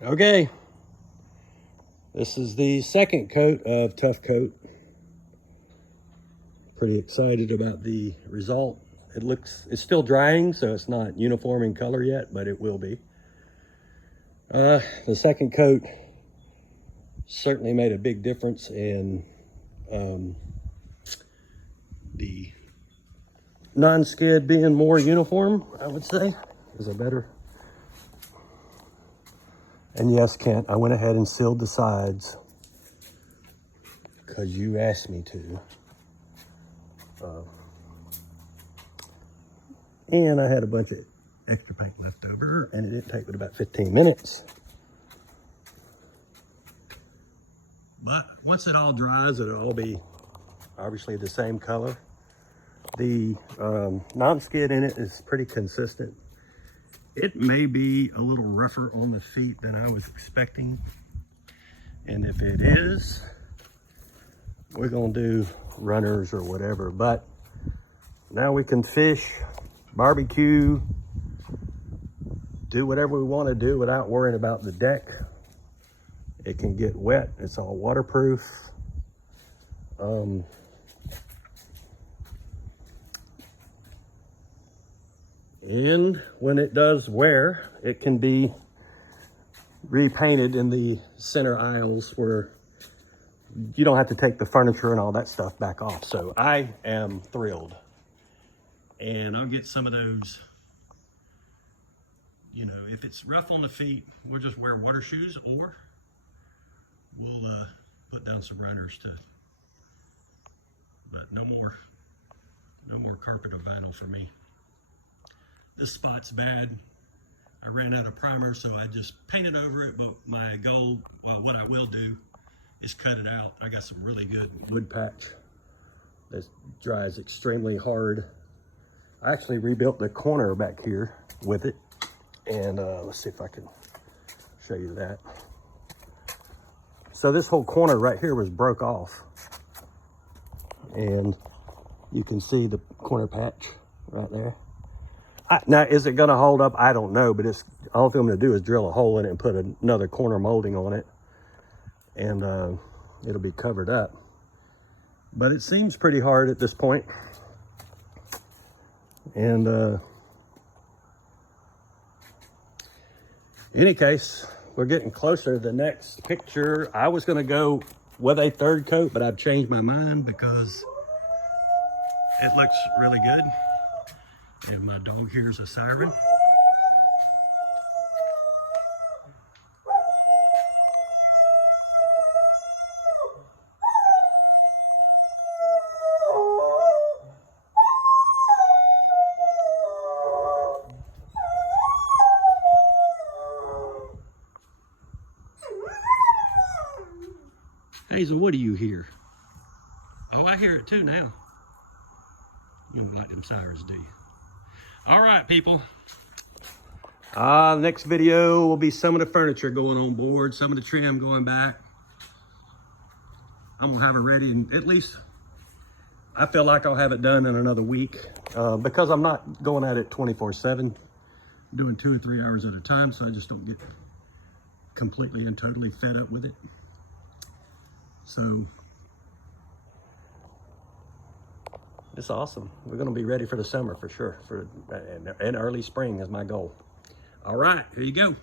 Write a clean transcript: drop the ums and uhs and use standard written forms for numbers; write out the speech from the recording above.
Okay, this is the second coat of Tough Coat. Pretty excited about the result. It's still drying, so it's not uniform in color yet, but it will be. The second coat certainly made a big difference in the non-skid being more uniform, I would say. Is it better? And yes, Kent, I went ahead and sealed the sides because you asked me to. And I had a bunch of extra paint left over, and it didn't take but about 15 minutes. But once it all dries, it'll all be obviously the same color. The non-skid in it is pretty consistent. It may be a little rougher on the feet than I was expecting. And if it is, we're gonna do runners or whatever. But now we can fish, barbecue, do whatever we want to do without worrying about the deck. It can get wet. It's all waterproof. And when it does wear, it can be repainted in the center aisles where you don't have to take the furniture and all that stuff back off. So I am thrilled. And I'll get some of those, you know, if it's rough on the feet, we'll just wear water shoes, or we'll put down some runners too. But no more carpet or vinyl for me. This spot's bad. I ran out of primer, so I just painted over it, but my goal, well, what I will do is cut it out. I got some really good wood patch that dries extremely hard. I actually rebuilt the corner back here with it, and let's see if I can show you that. So this whole corner right here was broke off, and you can see the corner patch right there. Now, is it going to hold up? I don't know, but all I'm going to do is drill a hole in it and put another corner molding on it, and it'll be covered up. But it seems pretty hard at this point. And in any case, we're getting closer to the next picture. I was going to go with a third coat, but I've changed my mind because it looks really good. And my dog hears a siren. Hazel, what do you hear? Oh, I hear it too now. You don't like them sirens, do you? All right, people. Next video will be some of the furniture going on board, some of the trim going back. I'm gonna have it ready, and at least I feel like I'll have it done in another week because I'm not going at it 24/7, doing 2 or 3 hours at a time, so I just don't get completely and totally fed up with it. So it's awesome. We're going to be ready for the summer for sure. And early spring is my goal. All right, here you go.